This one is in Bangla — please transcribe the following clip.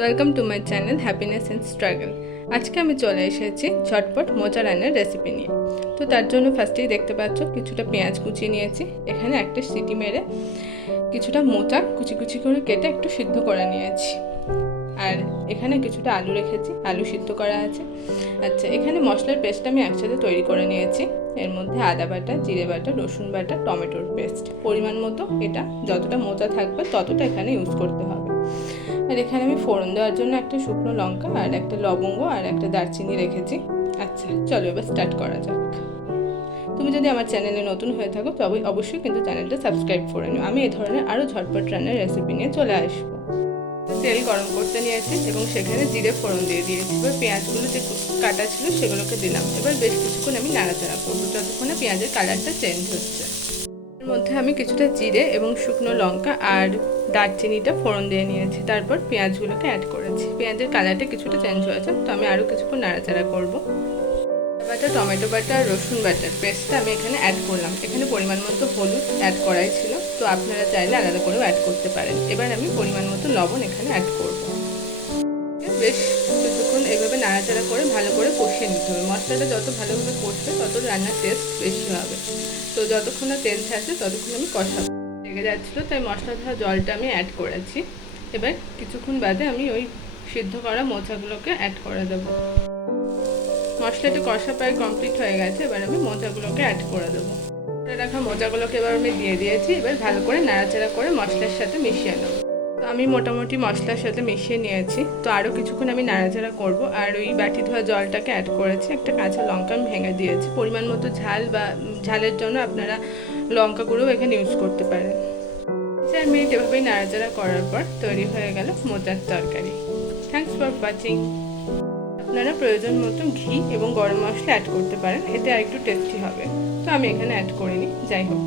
Welcome to my channel happiness and struggle. আজকে আমি চলে এসেছি ঝটপট মোচা রান্নার রেসিপি নিয়ে। তো তার জন্য ফার্স্টেই দেখতে পাচ্ছ কিছুটা পেঁয়াজ কুচিয়ে নিয়েছি। এখানে একটা সিটি মেরে কিছুটা মোচা কুচি কুচি করে কেটে একটু সিদ্ধ করে নিয়েছি। আর এখানে কিছুটা আলু রেখেছি, আলু সিদ্ধ করা আছে। আচ্ছা, এখানে মশলার পেস্ট আমি একসাথে তৈরি করে নিয়েছি। এর মধ্যে আদা বাটা, জিরে বাটা, রসুন বাটা, টমেটোর পেস্ট পরিমাণ মতো। এটা যতটা মোচা থাকবে ততটা এখানে ইউজ করতে হবে। আর এখানে আমি ফোড়ন দেওয়ার জন্য একটা শুকনো লঙ্কা আর একটা লবঙ্গ আর একটা দারচিনি রেখেছি। আচ্ছা, চলো এবার স্টার্ট করা যাক। তুমি যদি আমার চ্যানেলে নতুন হয়ে থাকো তবে অবশ্যই কিন্তু চ্যানেলটা সাবস্ক্রাইব করে নিও। আমি এই ধরনের আরও ঝটপট রান্নার রেসিপি নিয়ে চলে আসবো। তেল গরম করতে নিয়েছি এবং সেখানে জিরে ফোড়ন দিয়ে দিয়েছি। এবার পেঁয়াজগুলো যে কাটা ছিল সেগুলোকে দিলাম। এবার বেশ কিছুক্ষণ আমি নাড়াচাড়া করবো যতক্ষণে পেঁয়াজের কালারটা চেঞ্জ হচ্ছে। এর মধ্যে আমি কিছুটা জিরে এবং শুকনো লঙ্কা আর দারচিনিটা ফোড়ন দিয়ে নিয়েছি। তারপর পেঁয়াজগুলোকে অ্যাড করেছি। পেঁয়াজের কালারটা কিছুটা চেঞ্জ হয়েছে, তো আমি আরও কিছুক্ষণ নাড়াচাড়া করবো। বাটা, টমেটো বাটা আর রসুন বাটার পেস্টটা আমি এখানে অ্যাড করলাম। এখানে পরিমাণ মতো হলুদ অ্যাড করাই ছিল, তো আপনারা চাইলে আলাদা করেও অ্যাড করতে পারেন। এবার আমি পরিমাণ মতো লবণ এখানে অ্যাড করব। বেশ কিছুক্ষণ এইভাবে নাড়াচাড়া করে ভালো করে কষিয়ে নিতে হবে। মশলাটা যত ভালোভাবে কষবে তত রান্নার টেস্ট বেশি হবে। তো যতক্ষণ না তেল থাকবে ততক্ষণ আমি কষাবো। লেগে যাচ্ছিলো, তাই মশলা ধোয়া জলটা আমি অ্যাড করেছি। এবার কিছুক্ষণ বাদে আমি ওই সিদ্ধ করা মোচাগুলোকে অ্যাড করে দেবো। মশলাটা কষা প্রায় কমপ্লিট হয়ে গেছে। এবার আমি মোচাগুলোকে অ্যাড করে দেবো। রাখা মোচাগুলোকে এবার আমি দিয়ে দিয়েছি। এবার ভালো করে নাড়াচাড়া করে মশলার সাথে মিশিয়ে নেব। তো আমি মোটামুটি মশলার সাথে মিশিয়ে নিয়েছি। তো আরও কিছুক্ষণ আমি নাড়াচাড়া করব। আর ওই বাটি ধোয়া জলটাকে অ্যাড করেছি। একটা কাঁচা লঙ্কা আমি ভেঙে দিয়েছি। পরিমাণ মতো ঝাল বা ঝালের জন্য আপনারা লঙ্কা গুঁড়োও এখানে ইউজ করতে পারেন। 4 মিনিট এভাবেই নাড়াচাড়া করার পর তৈরি হয়ে গেল মোচার তরকারি। Thanks for watching. আপনারা প্রয়োজন মতো ঘি এবং গরম মশলা অ্যাড করতে পারেন, এতে আর একটু টেস্টি হবে। তো আমি এখানে অ্যাড করিনি, যাই হোক।